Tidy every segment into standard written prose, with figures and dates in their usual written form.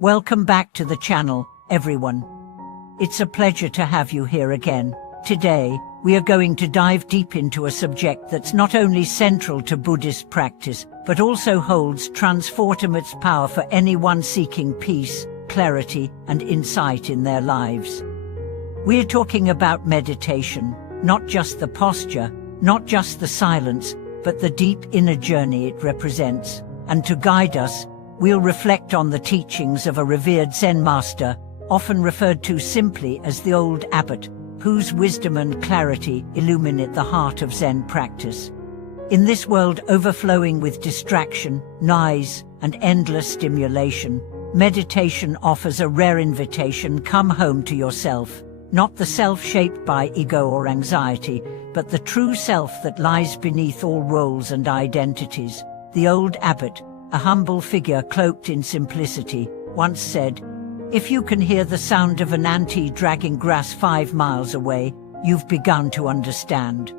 Welcome back to the channel, everyone. It's a pleasure to have you here again. Today, we are going to dive deep into a subject that's not only central to Buddhist practice, but also holds transformative power for anyone seeking peace, clarity, and insight in their lives. We're talking about meditation, not just the posture, not just the silence, but the deep inner journey it represents. And to guide us, we'll reflect on the teachings of a revered Zen master, often referred to simply as the Old Abbot, whose wisdom and clarity illuminate the heart of Zen practice. In this world overflowing with distraction, noise, and endless stimulation, meditation offers a rare invitation. Come home to yourself, not the self shaped by ego or anxiety, but the true self that lies beneath all roles and identities. The Old Abbot, a humble figure cloaked in simplicity, once said, "If you can hear the sound of an ant dragging grass 5 miles away, you've begun to understand."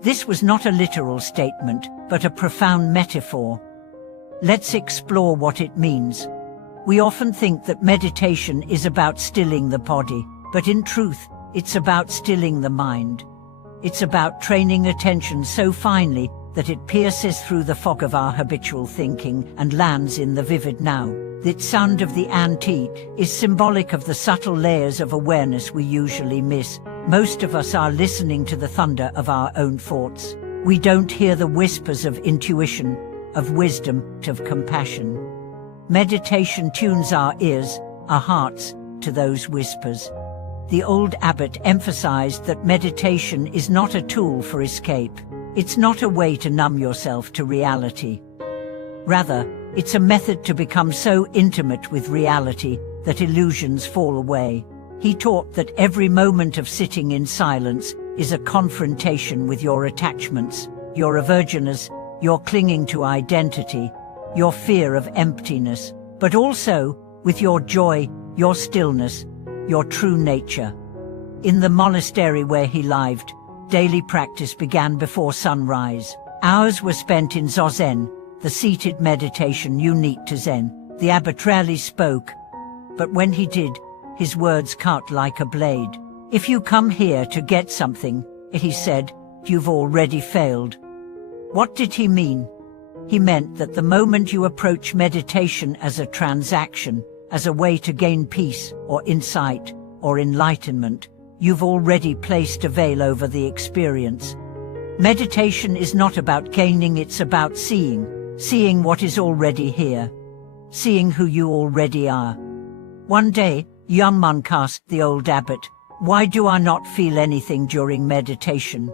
This was not a literal statement, but a profound metaphor. Let's explore what it means. We often think that meditation is about stilling the body, but in truth, it's about stilling the mind. It's about training attention so finely that it pierces through the fog of our habitual thinking and lands in the vivid now. The sound of the ant is symbolic of the subtle layers of awareness we usually miss. Most of us are listening to the thunder of our own thoughts. We don't hear the whispers of intuition, of wisdom, of compassion. Meditation tunes our ears, our hearts, to those whispers. The Old Abbot emphasized that meditation is not a tool for escape. It's not a way to numb yourself to reality. Rather, it's a method to become so intimate with reality that illusions fall away. He taught that every moment of sitting in silence is a confrontation with your attachments, your aversions, your clinging to identity, your fear of emptiness, but also with your joy, your stillness, your true nature. In the monastery where he lived, daily practice began before sunrise. Hours were spent in zazen, the seated meditation unique to Zen. The abbot rarely spoke, but when he did, his words cut like a blade. "If you come here to get something," he said, "you've already failed." What did he mean? He meant that the moment you approach meditation as a transaction, as a way to gain peace or insight or enlightenment, you've already placed a veil over the experience. Meditation is not about gaining, it's about seeing what is already here, seeing who you already are. One day, young monk asked the Old Abbot, "Why do I not feel anything during meditation?"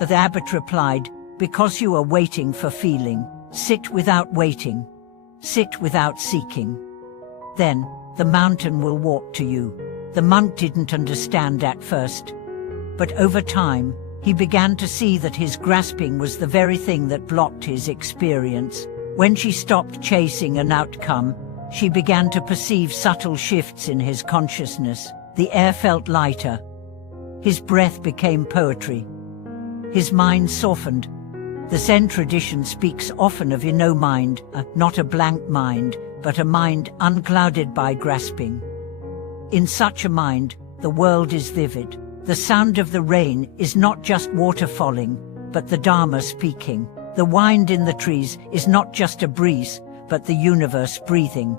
The abbot replied, "Because you are waiting for feeling. Sit without waiting. Sit without seeking. Then, the mountain will walk to you." The monk didn't understand at first, but over time, he began to see that his grasping was the very thing that blocked his experience. When she stopped chasing an outcome, she began to perceive subtle shifts in his consciousness. The air felt lighter. His breath became poetry. His mind softened. The Zen tradition speaks often of inno mind, not a blank mind, but a mind unclouded by grasping. In such a mind, the world is vivid. The sound of the rain is not just water falling, but the Dharma speaking. The wind in the trees is not just a breeze, but the universe breathing.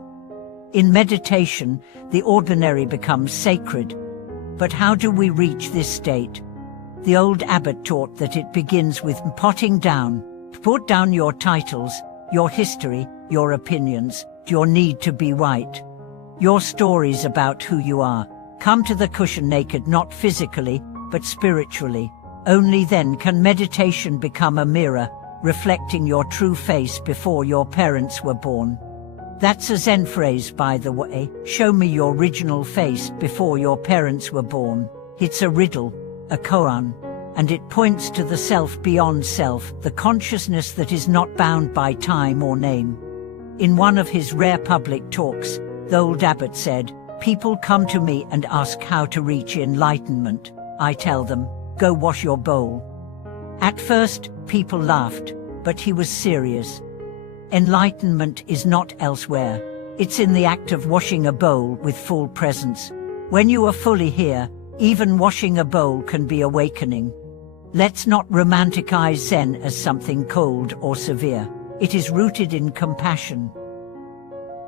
In meditation, the ordinary becomes sacred. But how do we reach this state? The Old Abbot taught that it begins with putting down. Put down your titles, your history, your opinions, your need to be right. Your stories about who you are. Come to the cushion naked, not physically, but spiritually. Only then can meditation become a mirror, reflecting your true face before your parents were born. That's a Zen phrase, by the way. Show me your original face before your parents were born. It's a riddle, a koan, and it points to the self beyond self, the consciousness that is not bound by time or name. In one of his rare public talks, the Old Abbot said, "People come to me and ask how to reach enlightenment. I tell them, go wash your bowl." At first, people laughed, but he was serious. Enlightenment is not elsewhere. It's in the act of washing a bowl with full presence. When you are fully here, even washing a bowl can be awakening. Let's not romanticize Zen as something cold or severe. It is rooted in compassion.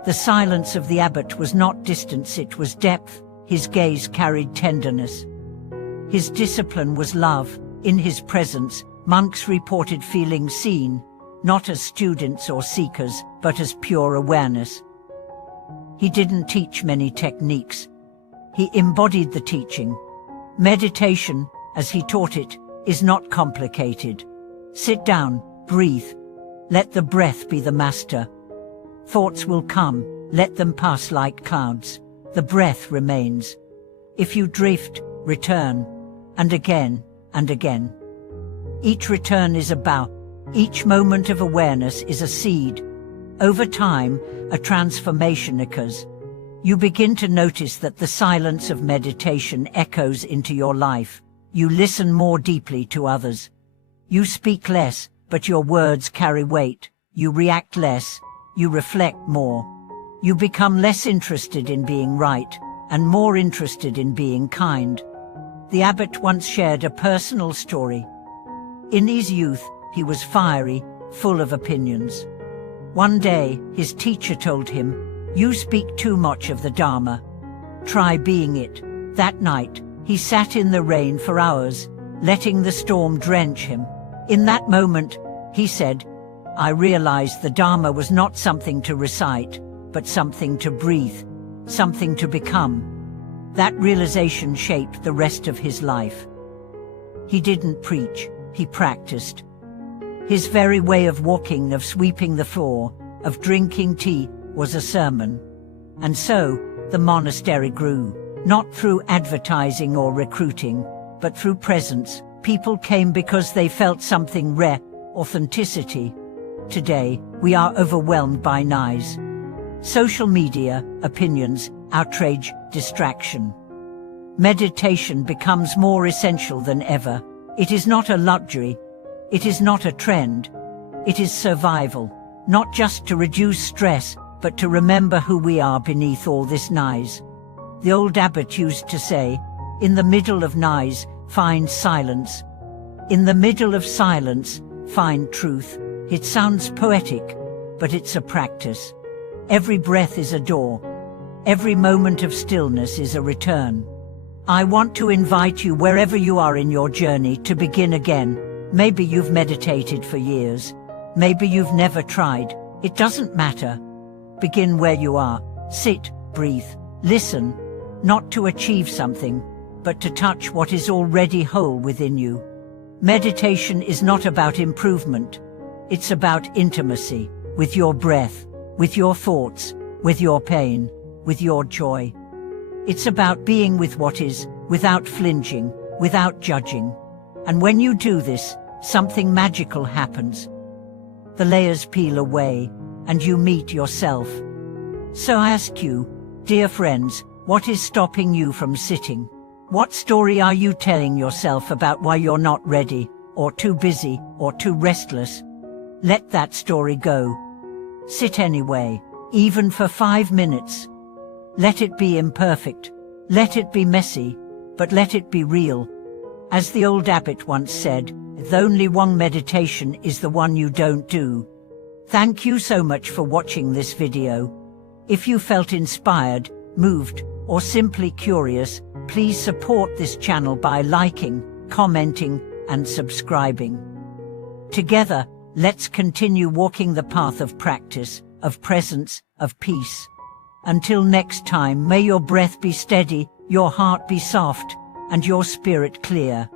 The silence of the abbot was not distance, it was depth. His gaze carried tenderness. His discipline was love. In his presence, monks reported feeling seen, not as students or seekers, but as pure awareness. He didn't teach many techniques. He embodied the teaching. Meditation, as he taught it, is not complicated. Sit down, breathe. Let the breath be the master. Thoughts will come, let them pass like clouds. The breath remains. If you drift, return. And again, and again. Each return is a bow. Each moment of awareness is a seed. Over time, a transformation occurs. You begin to notice that the silence of meditation echoes into your life. You listen more deeply to others. You speak less, but your words carry weight. You react less, you reflect more. You become less interested in being right, and more interested in being kind. The abbot once shared a personal story. In his youth, he was fiery, full of opinions. One day, his teacher told him, "You speak too much of the Dharma. Try being it." That night, he sat in the rain for hours, letting the storm drench him. In that moment, he said, "I realized the Dharma was not something to recite, but something to breathe, something to become." That realization shaped the rest of his life. He didn't preach, he practiced. His very way of walking, of sweeping the floor, of drinking tea, was a sermon. And so, the monastery grew, not through advertising or recruiting, but through presence. People came because they felt something rare, authenticity. Today, we are overwhelmed by noise. Social media, opinions, outrage, distraction. Meditation becomes more essential than ever. It is not a luxury. It is not a trend. It is survival, not just to reduce stress, but to remember who we are beneath all this noise. The old abbot used to say, "In the middle of noise, find silence. In the middle of silence, find truth." It sounds poetic, but it's a practice. Every breath is a door. Every moment of stillness is a return. I want to invite you, wherever you are in your journey, to begin again. Maybe you've meditated for years. Maybe you've never tried. It doesn't matter. Begin where you are. Sit, breathe, listen. Not to achieve something, but to touch what is already whole within you. Meditation is not about improvement. It's about intimacy, with your breath, with your thoughts, with your pain, with your joy. It's about being with what is, without flinching, without judging. And when you do this, something magical happens. The layers peel away, and you meet yourself. So I ask you, dear friends, what is stopping you from sitting? What story are you telling yourself about why you're not ready, or too busy, or too restless? Let that story go. Sit anyway, even for 5 minutes. Let it be imperfect. Let it be messy, but let it be real. As the old abbot once said, the only one meditation is the one you don't do. Thank you so much for watching this video. If you felt inspired, moved, or simply curious, please support this channel by liking, commenting, and subscribing. Together, let's continue walking the path of practice, of presence, of peace. Until next time, may your breath be steady, your heart be soft, and your spirit clear.